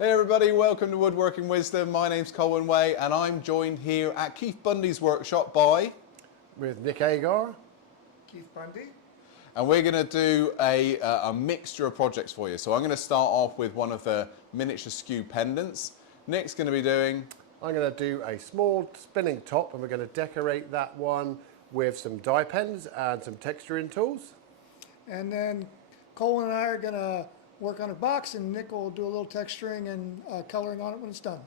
Hey everybody, welcome to Woodworking Wisdom. My name's Colwin and I'm joined here at Keith Bundy's workshop by... with Nick Agar. Keith Bundy. And we're going to do a mixture of projects for you. So I'm going to start off with one of the miniature skew pendants. Nick's going to be doing... I'm going to do a small spinning top, and we're going to decorate that one with some die pens and some texturing tools. And then Colwin and I are going to work on a box, and Nick will do a little texturing and coloring on it when it's done.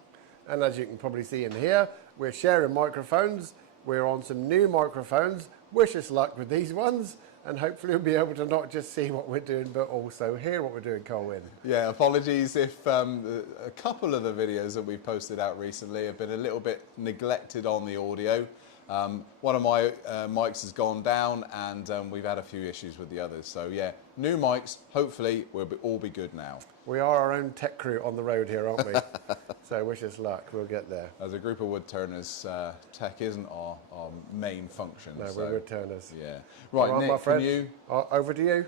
And as you can probably see in here, we're sharing microphones. We're on some new microphones. Wish us luck with these ones, and hopefully we'll be able to not just see what we're doing, but also hear what we're doing, Colwin. Yeah, apologies if a couple of the videos that we've posted out recently have been a little bit neglected on the audio. One of my mics has gone down, and we've had a few issues with the others. So yeah, new mics, hopefully we'll all be good now. We are our own tech crew on the road here, aren't we? So wish us luck, we'll get there. As a group of woodturners, tech isn't our main function. No, so, we're woodturners. Yeah. Right, Nick, my friend. can you... Over to you.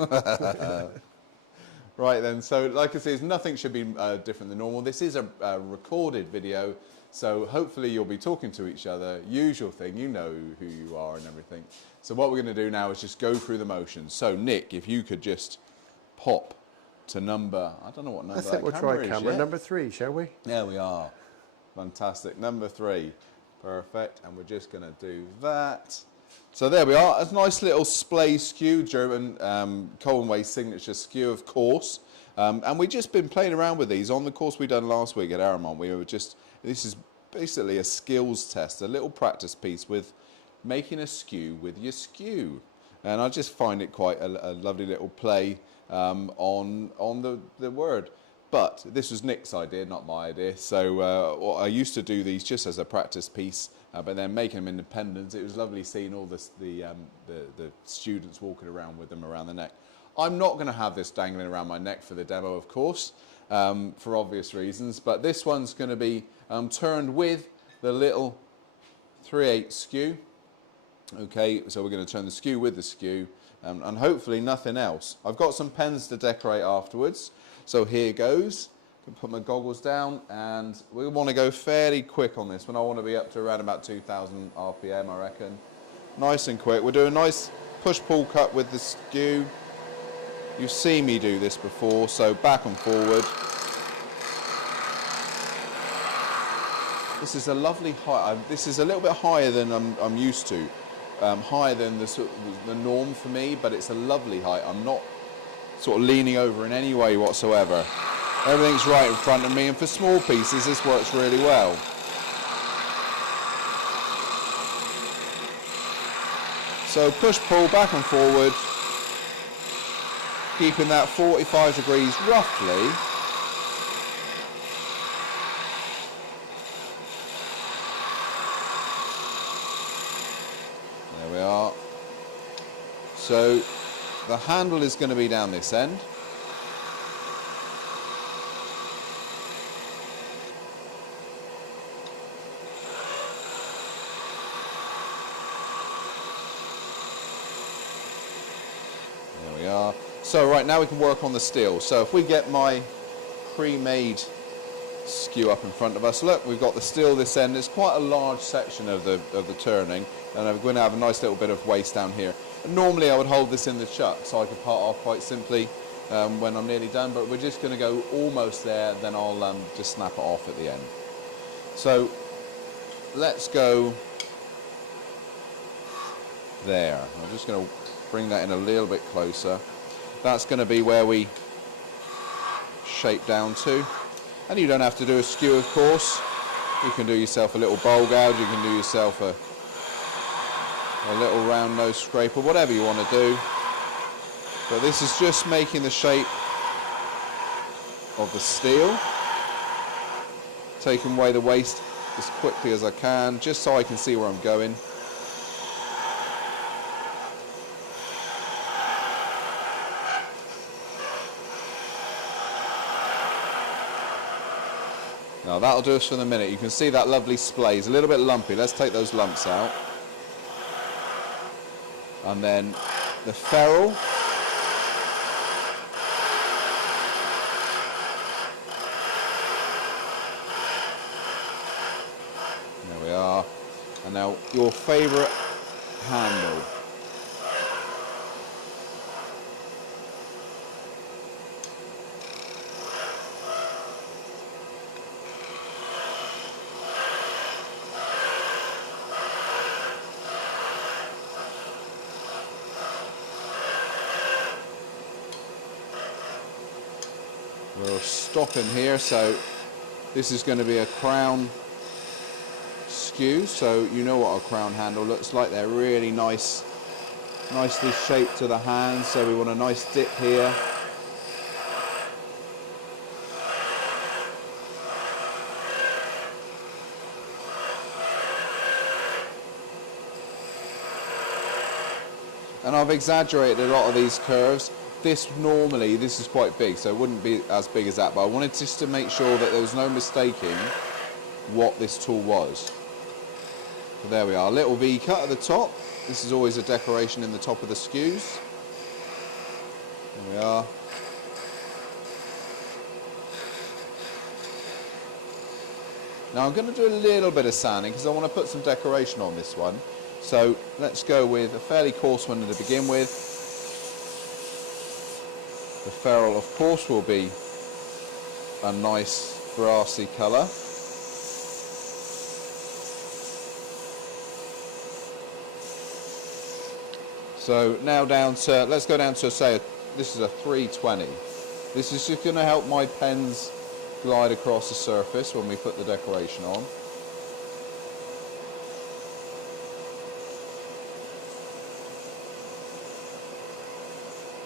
Right then, so like I say, nothing should be different than normal. This is a recorded video, so hopefully you'll be talking to each other. Usual thing, you know who you are and everything. So what we're going to do now is just go through the motions. So Nick, if you could just pop to number, I don't know what number I think we'll try camera number 3, shall we? There we are. Fantastic. Number 3. Perfect. And we're just going to do that. So there we are. A nice little splay skew, German Colwin signature skew, of course. And we've just been playing around with these on the course we done last week at Aramont. We were just, this is basically a skills test, a little practice piece with making a skew with your skew. And I just find it quite a lovely little play on the word. But this was Nick's idea, not my idea. So I used to do these just as a practice piece, but then making them independent. It was lovely seeing all the students walking around with them around the neck. I'm not going to have this dangling around my neck for the demo, of course, for obvious reasons. But this one's going to be turned with the little 3/8 skew. Okay, so we're going to turn the skew with the skew, and hopefully nothing else. I've got some pens to decorate afterwards, so here goes. I can put my goggles down, and we want to go fairly quick on this one. I want to be up to around about 2,000 RPM, I reckon. Nice and quick. We're doing a nice push-pull cut with the skew. You've seen me do this before, so back and forward. This is a lovely height. This is a little bit higher than I'm used to. Higher than the norm for me, but it's a lovely height. I'm not sort of leaning over in any way whatsoever. Everything's right in front of me, and for small pieces this works really well. So push, pull, back and forward, keeping that 45 degrees roughly. There we are. So the handle is going to be down this end. There we are. So right now we can work on the steel. So if we get my pre-made skew up in front of us, look, we've got the steel this end. It's quite a large section of the turning, and I'm going to have a nice little bit of waste down here. Normally I would hold this in the chuck so I could part off quite simply when I'm nearly done, but we're just going to go almost there, then I'll just snap it off at the end. So let's go there. I'm just going to bring that in a little bit closer. That's going to be where we shape down to. And you don't have to do a skew, of course. You can do yourself a little bowl gouge, you can do yourself a little round nose scraper, whatever you want to do. But this is just making the shape of the steel. Taking away the waste as quickly as I can, just so I can see where I'm going. Now that'll do us for the minute. You can see that lovely splay. It's a little bit lumpy. Let's take those lumps out. And then the ferrule. your favourite handle. We'll stop in here, so this is going to be a crown skew, so you know what a crown handle looks like. They're really nice, nicely shaped to the hand, so we want a nice dip here. And I've exaggerated a lot of these curves. This is quite big, so it wouldn't be as big as that, but I wanted just to make sure that there was no mistaking what this tool was. So there we are, a little V cut at the top. This is always a decoration in the top of the skews. There we are. Now I'm going to do a little bit of sanding because I want to put some decoration on this one. So let's go with a fairly coarse one to begin with. The ferrule, of course, will be a nice brassy colour. So now down to, let's go down to, say, this is a 320. This is just going to help my pens glide across the surface when we put the decoration on.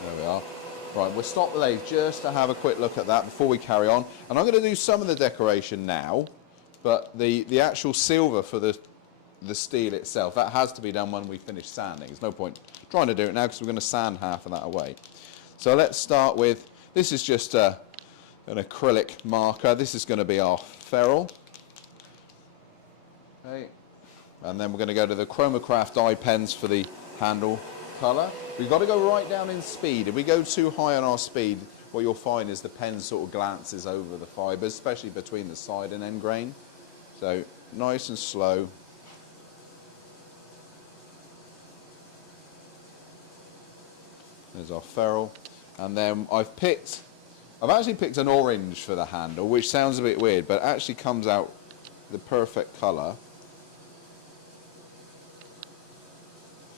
There we are. Right, we'll stop the lathe just to have a quick look at that before we carry on. And I'm going to do some of the decoration now, but the actual silver for the steel itself, that has to be done when we finish sanding. There's no point trying to do it now because we're going to sand half of that away. So let's start with, this is just an acrylic marker. This is going to be our ferrule. Okay. And then we're going to go to the CHROMA eye pens for the handle colour. We've got to go right down in speed. If we go too high on our speed, what you'll find is the pen sort of glances over the fibres, especially between the side and end grain. So nice and slow. There's our ferrule. And then I've actually picked an orange for the handle, which sounds a bit weird, but actually comes out the perfect colour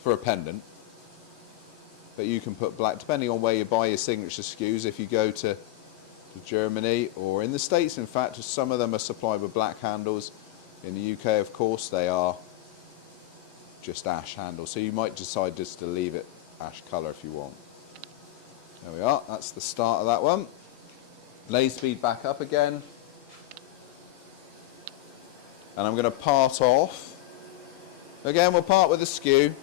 for a pendant. But you can put black, depending on where you buy your signature skews. If you go to Germany or in the States, in fact, some of them are supplied with black handles. In the UK, of course, they are just ash handles. So you might decide just to leave it ash colour if you want. There we are, that's the start of that one. Lathe speed back up again. And I'm going to part off. Again, we'll part with the skew.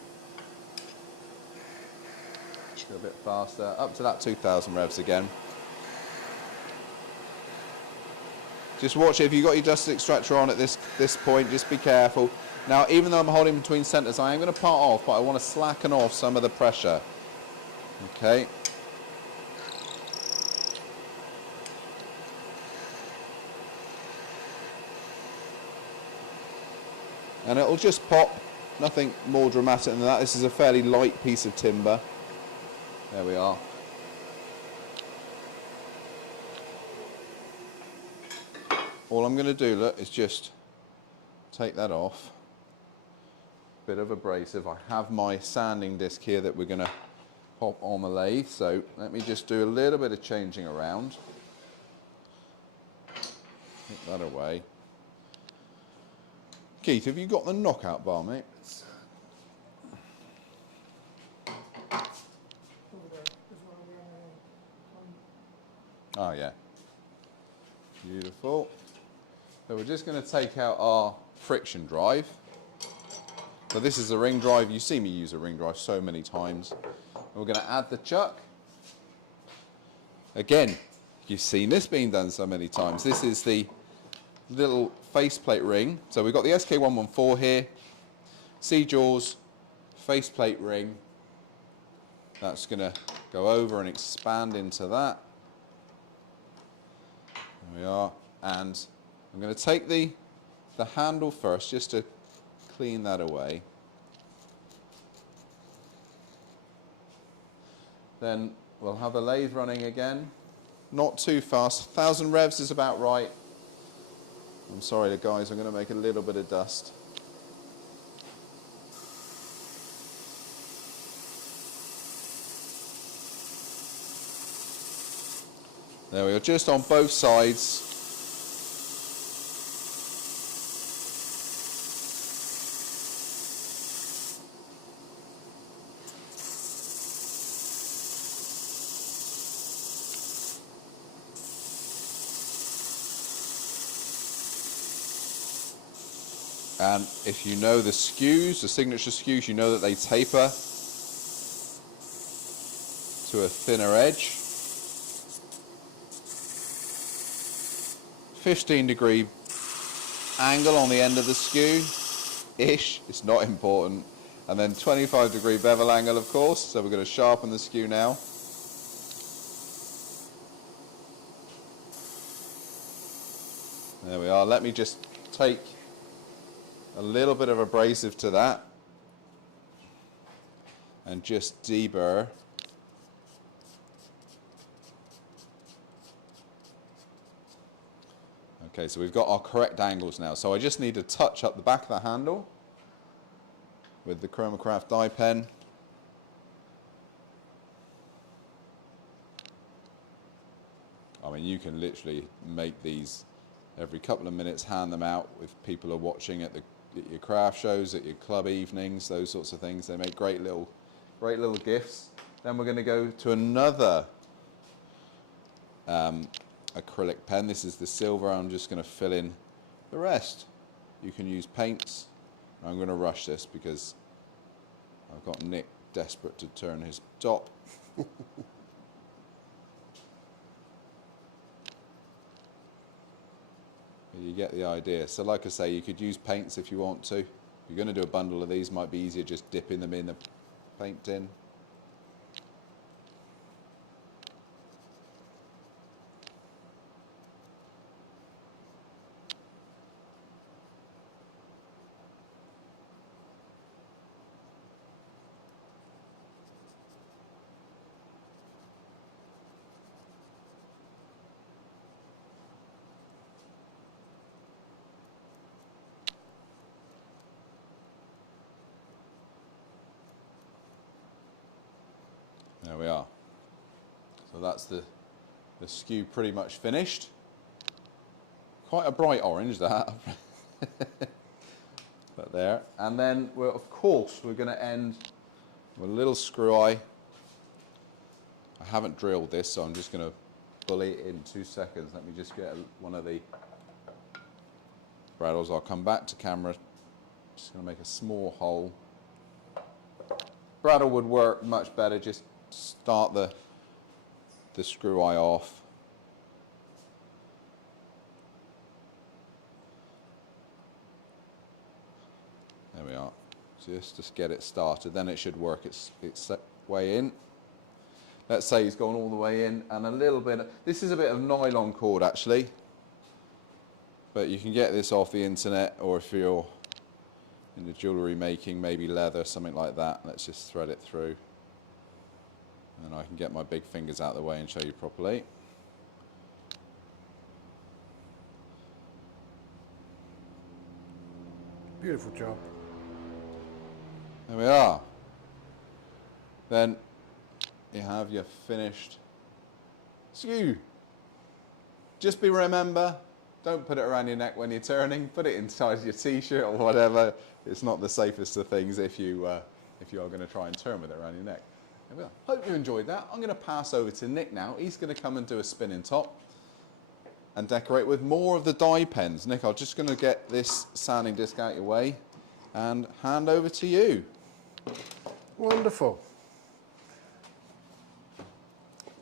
Go a bit faster, up to that 2000 revs again. Just watch it. If you've got your dust extractor on at this point, just be careful. Now, even though I'm holding between centres, I am going to part off, but I want to slacken off some of the pressure. Okay. And it'll just pop, nothing more dramatic than that. This is a fairly light piece of timber. There we are. All I'm going to do, look, is just take that off. Bit of abrasive. I have my sanding disc here that we're going to pop on the lathe. So let me just do a little bit of changing around. Take that away. Keith, have you got the knockout bar, mate? Oh yeah, beautiful. So we're just going to take out our friction drive. So this is a ring drive. You see me use a ring drive so many times. And we're going to add the chuck. Again, you've seen this being done so many times. This is the little faceplate ring. So we've got the SK114 here, C-jaws, faceplate ring. That's going to go over and expand into that. There we are, and I'm going to take the handle first just to clean that away. Then we'll have the lathe running again. Not too fast. 1,000 revs is about right. I'm sorry, guys, I'm going to make a little bit of dust. There we go, just on both sides. And if you know the skews, the signature skews, you know that they taper to a thinner edge. 15-degree angle on the end of the skew-ish, it's not important. And then 25-degree bevel angle, of course, so we're going to sharpen the skew now. There we are. Let me just take a little bit of abrasive to that and just deburr. Okay, so we've got our correct angles now. So I just need to touch up the back of the handle with the CHROMA die pen. I mean, you can literally make these every couple of minutes, hand them out if people are watching at your craft shows, at your club evenings, those sorts of things. They make great little gifts. Then we're going to go to another acrylic pen. This is the silver. I'm just going to fill in the rest. You can use paints. I'm going to rush this because I've got Nick desperate to turn his dot. You get the idea. So like I say, you could use paints if you want to. If you're going to do a bundle of these, it might be easier just dipping them in the paint tin. There we are. So that's the skew pretty much finished. Quite a bright orange, that. But there. And then, well, of course, we're going to end with a little screw eye. I haven't drilled this, so I'm just going to bully it in 2 seconds. Let me just get one of the braddles. I'll come back to camera. Just going to make a small hole. Braddle would work much better. Just start the screw eye off. There we are. Just to get it started, then it should work its way in. Let's say he's gone all the way in, and a little bit. This is a bit of nylon cord actually, but you can get this off the internet, or if you're in the jewellery making, maybe leather, something like that. Let's just thread it through. And I can get my big fingers out of the way and show you properly. Beautiful job. There we are. Then you have your finished skew. Just remember, don't put it around your neck when you're turning. Put it inside your t-shirt or whatever. It's not the safest of things if you are going to try and turn with it around your neck. There we are. Hope you enjoyed that. I'm going to pass over to Nick now. He's going to come and do a spinning top and decorate with more of the die pens. Nick, I'm just going to get this sanding disc out your way and hand over to you. Wonderful.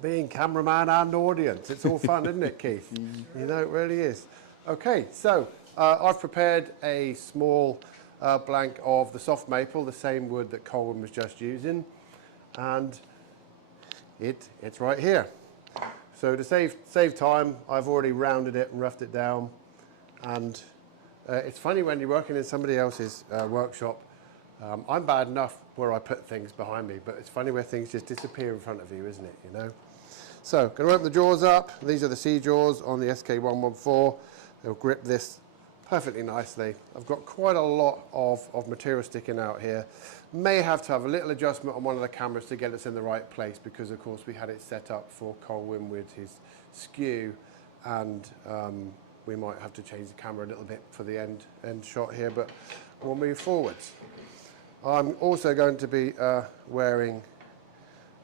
Being cameraman and audience, it's all fun, isn't it, Keith? You know, it really is. Okay, so I've prepared a small blank of the soft maple, the same wood that Colwin was just using. And it's right here. So to save time, I've already rounded it and roughed it down, and It's funny when you're working in somebody else's workshop. I'm bad enough where I put things behind me, but it's funny where things just disappear in front of you, isn't it, you know? So, going to open the jaws up. These are the C jaws on the SK114. They'll grip this perfectly nicely. I've got quite a lot of material sticking out here. May have to have a little adjustment on one of the cameras to get us in the right place, because of course we had it set up for Colwin with his skew, and we might have to change the camera a little bit for the end shot here, but we'll move forwards. I'm also going to be wearing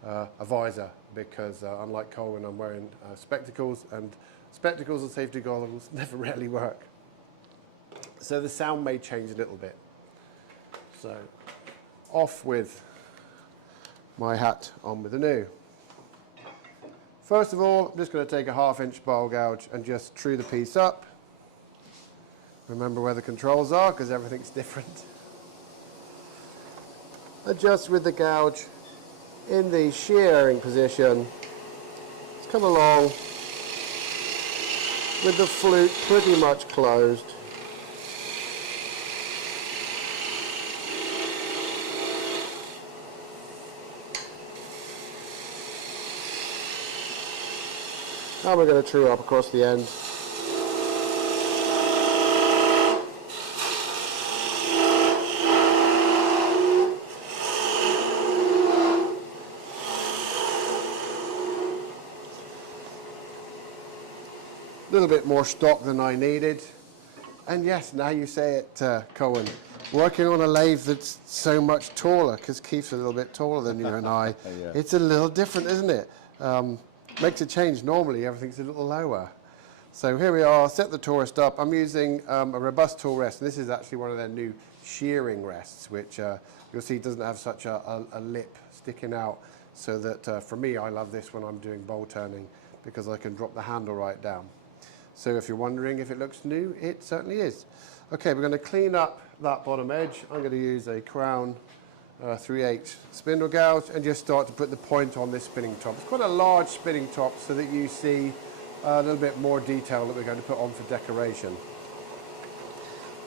a visor, because unlike Colwin, I'm wearing spectacles, and spectacles and safety goggles never really work. So the sound may change a little bit. So off with my hat, on with the new. First of all, I'm just going to take a 1/2 inch bowl gouge and just true the piece up. Remember where the controls are, because everything's different. Adjust with the gouge in the shearing position. Just come along with the flute pretty much closed. Now we're going to true up across the end. A little bit more stock than I needed. And yes, now you say it, Colwin, working on a lathe that's so much taller, because Keith's a little bit taller than you and I, Yeah. It's a little different, isn't it? Makes a change. Normally everything's a little lower. So here we are, set the tourist up. I'm using a robust tool rest, and this is actually one of their new shearing rests, which you'll see doesn't have such a lip sticking out, so that for me, I love this when I'm doing bowl turning, because I can drop the handle right down. So if you're wondering if it looks new, it certainly is. Okay, we're going to clean up that bottom edge. I'm going to use a Crown 3/8 spindle gouge and just start to put the point on this spinning top. It's quite a large spinning top, so that you see a little bit more detail that we're going to put on for decoration.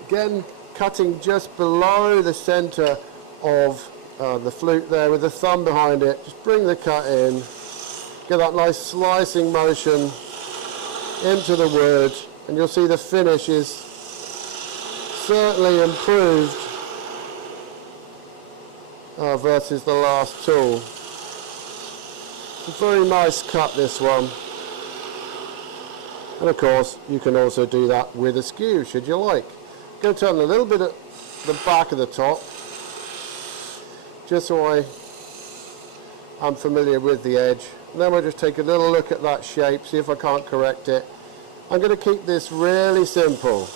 Again, cutting just below the center of the flute there with the thumb behind it. Just bring the cut in, get that nice slicing motion into the wood, and you'll see the finish is certainly improved versus the last tool. It's a very nice cut, this one. And of course, you can also do that with a skew, should you like. I'm going to turn a little bit at the back of the top, just so I'm familiar with the edge. And then we'll just take a little look at that shape, see if I can't correct it. I'm going to keep this really simple.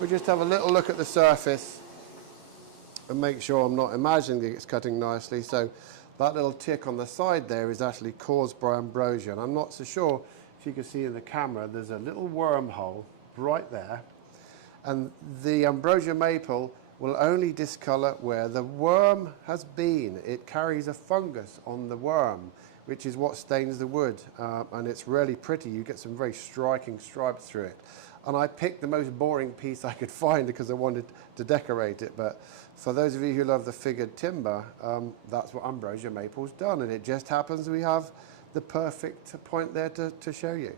We'll just have a little look at the surface and make sure I'm not imagining that it's cutting nicely. So that little tick on the side there is actually caused by ambrosia. And I'm not so sure if you can see in the camera, there's a little wormhole right there. And the ambrosia maple will only discolor where the worm has been. It carries a fungus on the worm, which is what stains the wood. And it's really pretty. You get some very striking stripes through it. And I picked the most boring piece I could find because I wanted to decorate it. But for those of you who love the figured timber, that's what ambrosia maple's done. And it just happens we have the perfect point there to show you.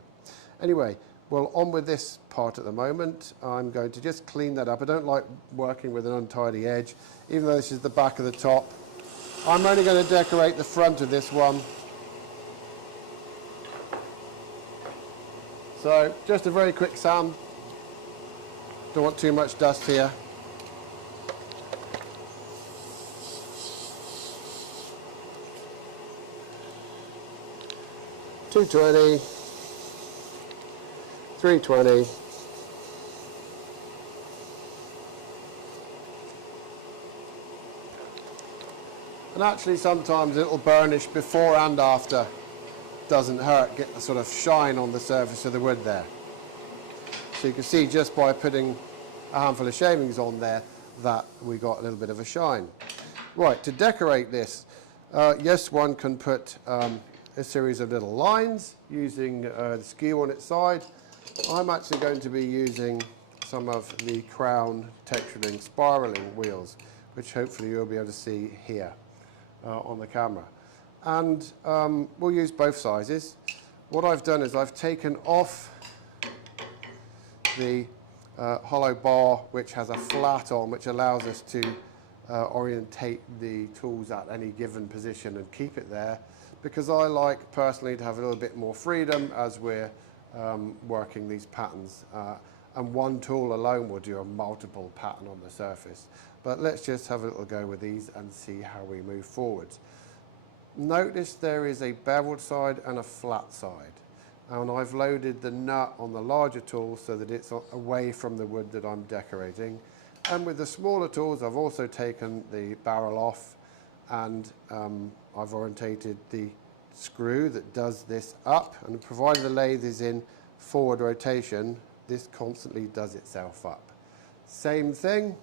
Anyway, well, on with this part at the moment. I'm going to just clean that up. I don't like working with an untidy edge, even though this is the back of the top. I'm only going to decorate the front of this one. So just a very quick sand. Don't want too much dust here. $220, $320. And actually sometimes it'll burnish before and after. Doesn't hurt, get the sort of shine on the surface of the wood there. So you can see just by putting a handful of shavings on there that we got a little bit of a shine. Right, to decorate this, Yes, one can put a series of little lines using the skew on its side. I'm actually going to be using some of the Crown texturing spiraling wheels, which hopefully you'll be able to see here on the camera. And we'll use both sizes. What I've done is I've taken off the hollow bar, which has a flat on, which allows us to orientate the tools at any given position and keep it there, because I like personally to have a little bit more freedom as we're working these patterns. And one tool alone will do a multiple pattern on the surface. But let's just have a little go with these and see how we move forwards. Notice there is a beveled side and a flat side. And I've loaded the nut on the larger tool so that it's away from the wood that I'm decorating. And with the smaller tools, I've also taken the barrel off, and I've orientated the screw that does this up, and provided the lathe is in forward rotation, this constantly does itself up. Same thing,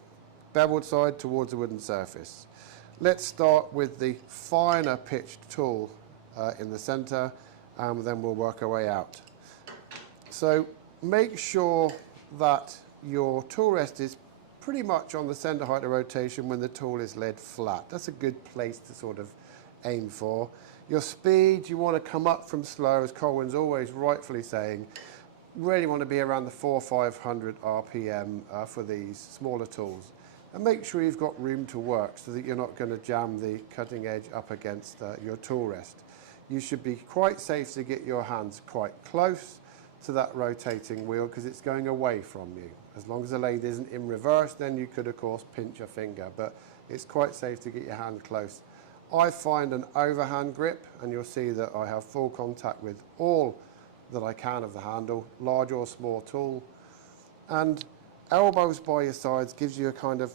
beveled side towards the wooden surface. Let's start with the finer pitched tool in the center, and then we'll work our way out. So make sure that your tool rest is pretty much on the center height of rotation when the tool is laid flat. That's a good place to sort of aim for. Your speed, you want to come up from slow, as Colwin's always rightfully saying. Really want to be around the 400 or 500 RPM for these smaller tools. And make sure you've got room to work so that you're not going to jam the cutting edge up against your tool rest. You should be quite safe to get your hands quite close to that rotating wheel because it's going away from you. As long as the lathe isn't in reverse, then you could of course pinch your finger, but it's quite safe to get your hand close. I find an overhand grip, and you'll see that I have full contact with all that I can of the handle, large or small tool. And elbows by your sides gives you a kind of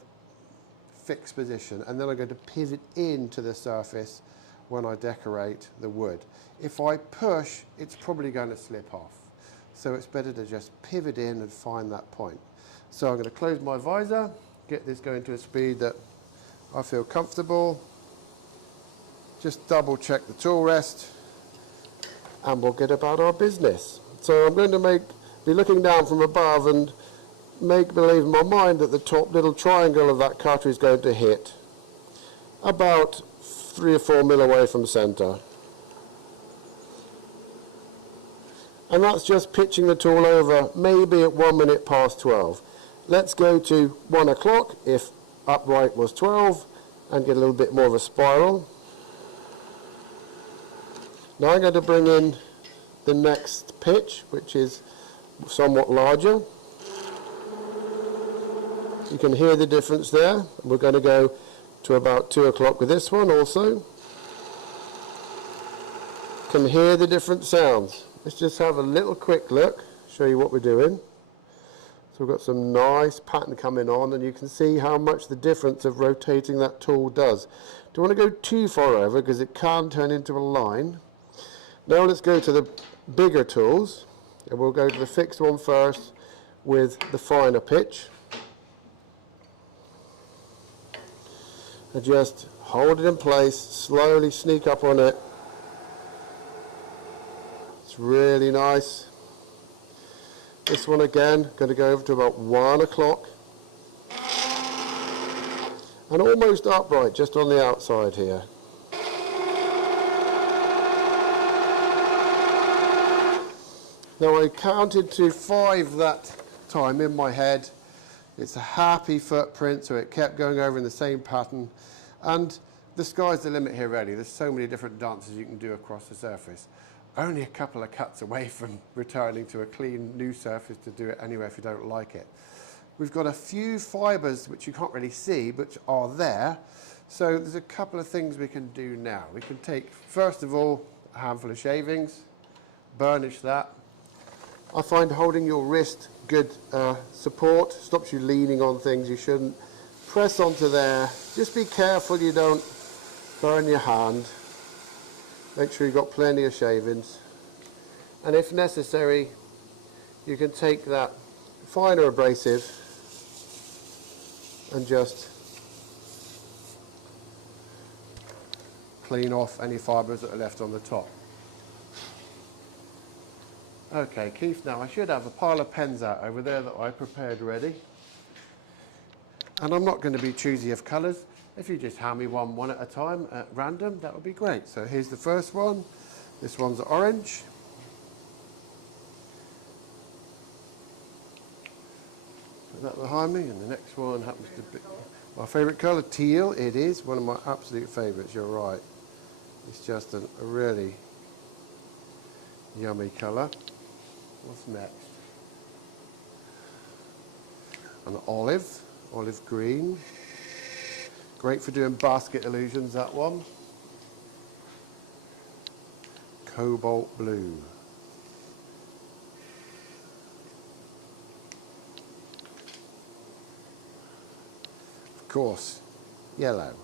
fixed position, and then I'm going to pivot into the surface when I decorate the wood. If I push, it's probably going to slip off. So it's better to just pivot in and find that point. So I'm going to close my visor, get this going to a speed that I feel comfortable. Just double check the tool rest, and we'll get about our business. So I'm going to be looking down from above and make believe in my mind that the top little triangle of that cutter is going to hit about 3 or 4 mil away from center. And that's just pitching the tool over maybe at 1 minute past 12. Let's go to 1 o'clock if upright was 12 and get a little bit more of a spiral. Now I'm going to bring in the next pitch, which is somewhat larger. You can hear the difference there. We're going to go to about 2 o'clock with this one also. Can hear the different sounds. Let's just have a little quick look, show you what we're doing. So we've got some nice pattern coming on, and you can see how much the difference of rotating that tool does. Don't want to go too far over because it can turn into a line. Now let's go to the bigger tools, and we'll go to the fixed one first with the finer pitch. And just hold it in place, slowly sneak up on it. It's really nice. This one again, going to go over to about 1 o'clock. And almost upright, just on the outside here. Now I counted to 5 that time in my head. It's a happy footprint, so it kept going over in the same pattern. And the sky's the limit here really. There's so many different dances you can do across the surface. Only a couple of cuts away from returning to a clean new surface to do it anyway if you don't like it. We've got a few fibres which you can't really see, but are there. So there's a couple of things we can do now. We can take, first of all, a handful of shavings, burnish that. I find holding your wrist good support, stops you leaning on things you shouldn't. Press onto there. Just be careful you don't burn your hand. Make sure you've got plenty of shavings. And if necessary, you can take that finer abrasive and just clean off any fibres that are left on the top. Okay, Keith, now I should have a pile of pens out over there that I prepared ready. And I'm not going to be choosy of colours. If you just hand me one at a time at random, that would be great. So here's the first one. This one's orange. Put that behind me, and the next one happens to be my favourite colour, teal. It is one of my absolute favourites, you're right. It's just a really yummy colour. What's next? An olive green. Great for doing basket illusions, that one. Cobalt blue. Of course, yellow.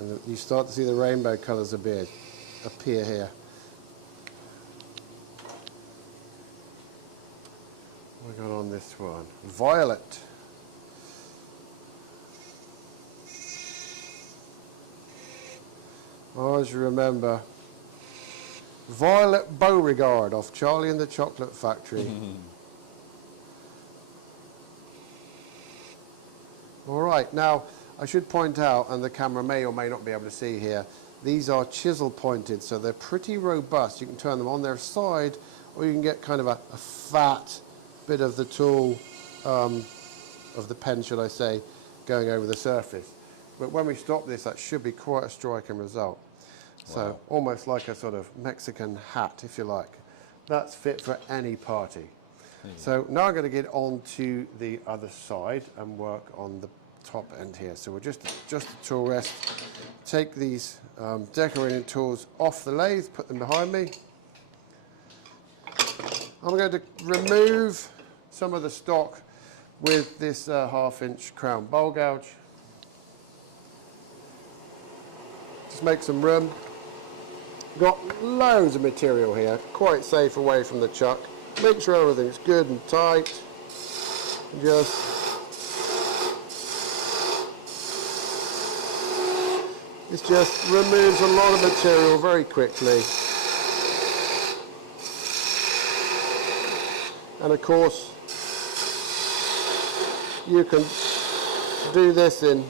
And you start to see the rainbow colours appear here. What have we got on this one? Violet. I always remember Violet Beauregard off Charlie and the Chocolate Factory. All right, now I should point out, and the camera may or may not be able to see here, these are chisel pointed, so they're pretty robust. You can turn them on their side, or you can get kind of a fat bit of the tool, of the pen, should I say, going over the surface. But when we stop this, that should be quite a striking result. So wow. Almost like a sort of Mexican hat, if you like. That's fit for any party. So now I'm going to get on to the other side and work on the top end here. So we'll just the tool rest, take these decorating tools off the lathe, put them behind me. I'm going to remove some of the stock with this 1/2-inch crown bowl gouge. Just make some room. Got loads of material here, quite safe away from the chuck. Make sure everything's good and tight. This just removes a lot of material very quickly. And of course, you can do this in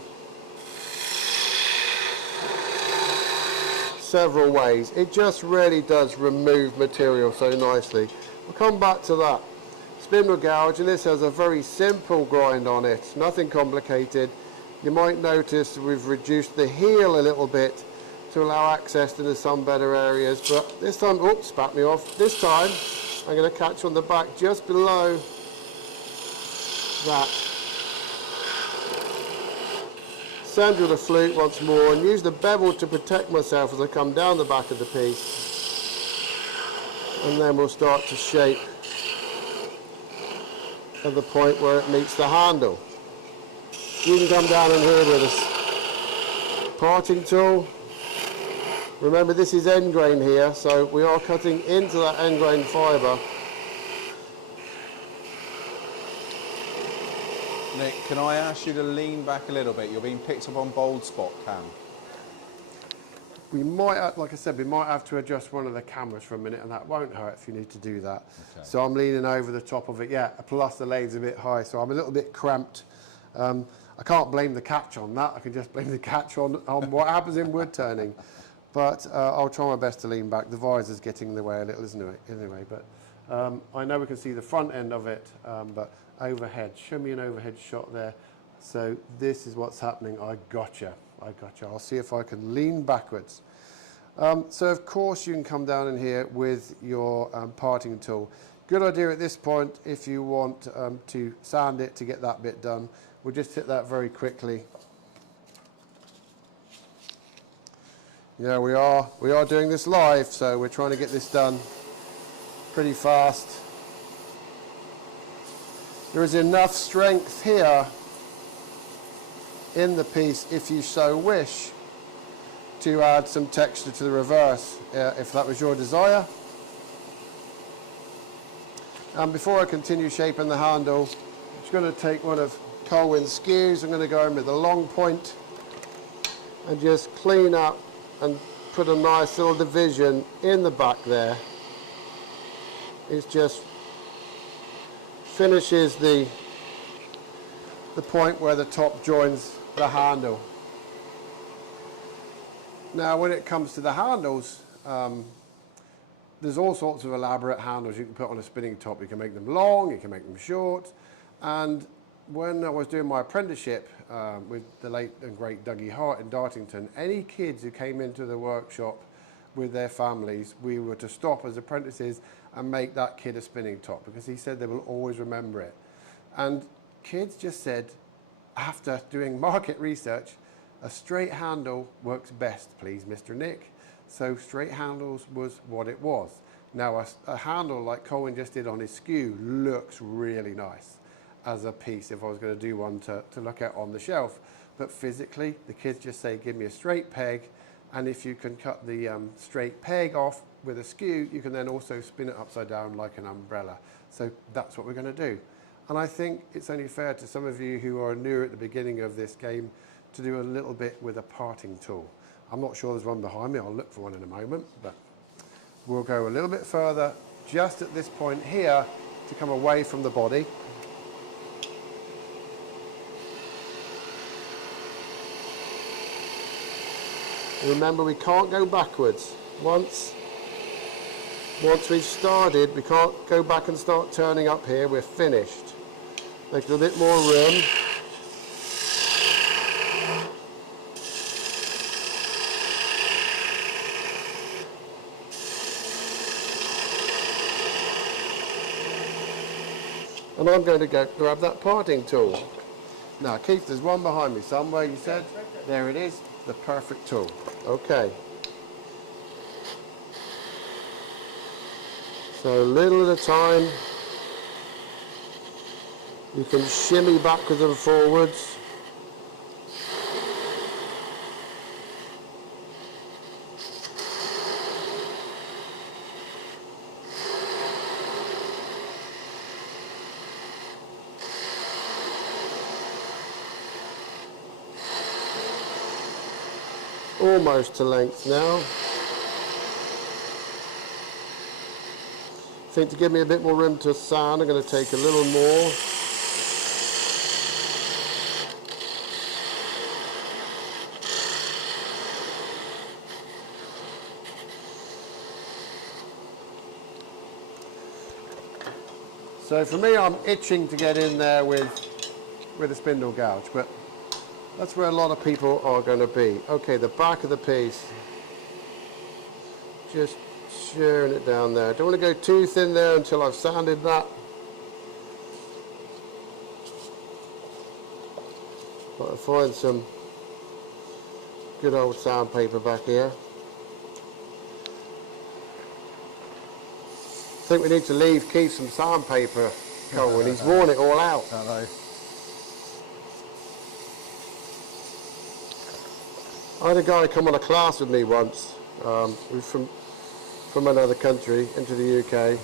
several ways. It just really does remove material so nicely. We'll come back to that. Spindle gouge, and this has a very simple grind on it, nothing complicated. You might notice we've reduced the heel a little bit to allow access to some better areas, but this time, oops, spat me off. This time, I'm going to catch on the back just below that. Sand with the flute once more and use the bevel to protect myself as I come down the back of the piece. And then we'll start to shape at the point where it meets the handle. You can come down in here with a parting tool. Remember, this is end grain here, so we are cutting into that end grain fibre. Nick, can I ask you to lean back a little bit? You're being picked up on bald spot cam. We might, like I said, we might have to adjust one of the cameras for a minute, and that won't hurt if you need to do that. Okay. So I'm leaning over the top of it, yeah, plus the lathe's a bit high, so I'm a little bit cramped. I can't blame the catch on that, I can just blame the catch on what happens in wood turning. But I'll try my best to lean back. The visor's getting in the way a little, isn't it? Anyway, but I know we can see the front end of it, but overhead, show me an overhead shot there. So this is what's happening. I gotcha. I'll see if I can lean backwards. So of course you can come down in here with your parting tool. Good idea at this point if you want to sand it to get that bit done. We'll just hit that very quickly. Yeah, we are doing this live, so we're trying to get this done pretty fast. There is enough strength here in the piece, if you so wish, to add some texture to the reverse, if that was your desire. And before I continue shaping the handle, I'm just going to take one of Colwin's skews. I'm going to go in with a long point and just clean up and put a nice little division in the back there. It just finishes the point where the top joins the handle. Now when it comes to the handles, there's all sorts of elaborate handles you can put on a spinning top. You can make them long, you can make them short, and when I was doing my apprenticeship with the late and great Dougie Hart in Dartington, any kids who came into the workshop with their families, we were to stop as apprentices and make that kid a spinning top, because he said they will always remember it. And kids just said, after doing market research, a straight handle works best, please, Mr. Nick. So straight handles was what it was. Now a handle like Colwin just did on his skew looks really nice as a piece if I was going to do one to look at on the shelf. But physically, the kids just say, give me a straight peg, and if you can cut the straight peg off with a skew, you can then also spin it upside down like an umbrella. So that's what we're going to do. And I think it's only fair to some of you who are new at the beginning of this game to do a little bit with a parting tool. I'm not sure there's one behind me, I'll look for one in a moment, but we'll go a little bit further just at this point here to come away from the body. Remember, we can't go backwards. Once we've started, we can't go back and start turning up here. We're finished. Make a little bit more room. And I'm going to go grab that parting tool. Now, Keith, there's one behind me somewhere, you said? There it is, the perfect tool. Okay. So a little at a time. You can shimmy backwards and forwards. Almost to length now. I think to give me a bit more room to sand, I'm going to take a little more. So for me, I'm itching to get in there with a spindle gouge, but that's where a lot of people are going to be. Okay, the back of the piece. Just shearing it down there. Don't want to go too thin there until I've sanded that. But I'll find some good old sandpaper back here. I think we need to leave Keith some sandpaper, Colwin. He's worn it all out. Hello. I had a guy come on a class with me once, who's from another country into the UK.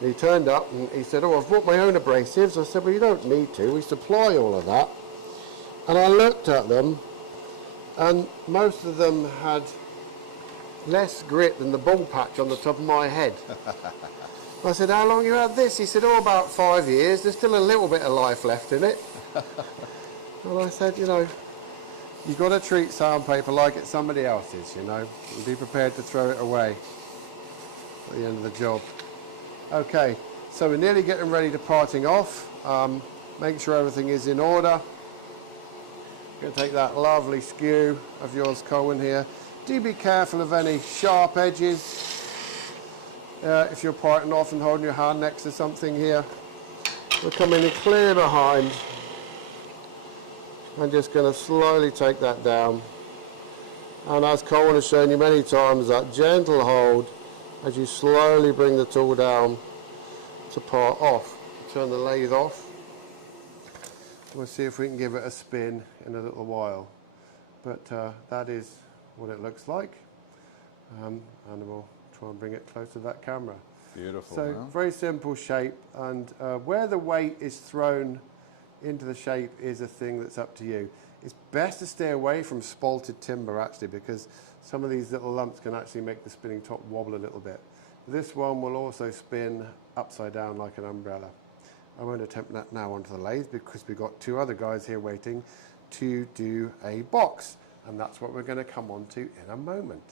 And he turned up and he said, oh, I've brought my own abrasives. I said, well, you don't need to. We supply all of that. And I looked at them, and most of them had less grit than the ball patch on the top of my head. I said, how long you had this? He said, oh, about 5 years. There's still a little bit of life left in it. And I said, you know, you've got to treat sandpaper like it's somebody else's, you know, and be prepared to throw it away at the end of the job. Okay, so we're nearly getting ready to parting off. Make sure everything is in order. I'm going to take that lovely skew of yours, Colwin, here. Do be careful of any sharp edges if you're parting off and holding your hand next to something here. We're coming in clear behind. I'm just going to slowly take that down. And as Colwin has shown you many times, that gentle hold as you slowly bring the tool down to part off. Turn the lathe off. We'll see if we can give it a spin in a little while. But that is what it looks like. And we'll try and bring it close to that camera. Beautiful. So now. very simple shape, and where the weight is thrown into the shape is a thing that's up to you. It's best to stay away from spalted timber actually, because some of these little lumps can actually make the spinning top wobble a little bit. This one will also spin upside down like an umbrella. I won't attempt that now onto the lathe because we've got 2 other guys here waiting to do a box, and that's what we're going to come on to in a moment.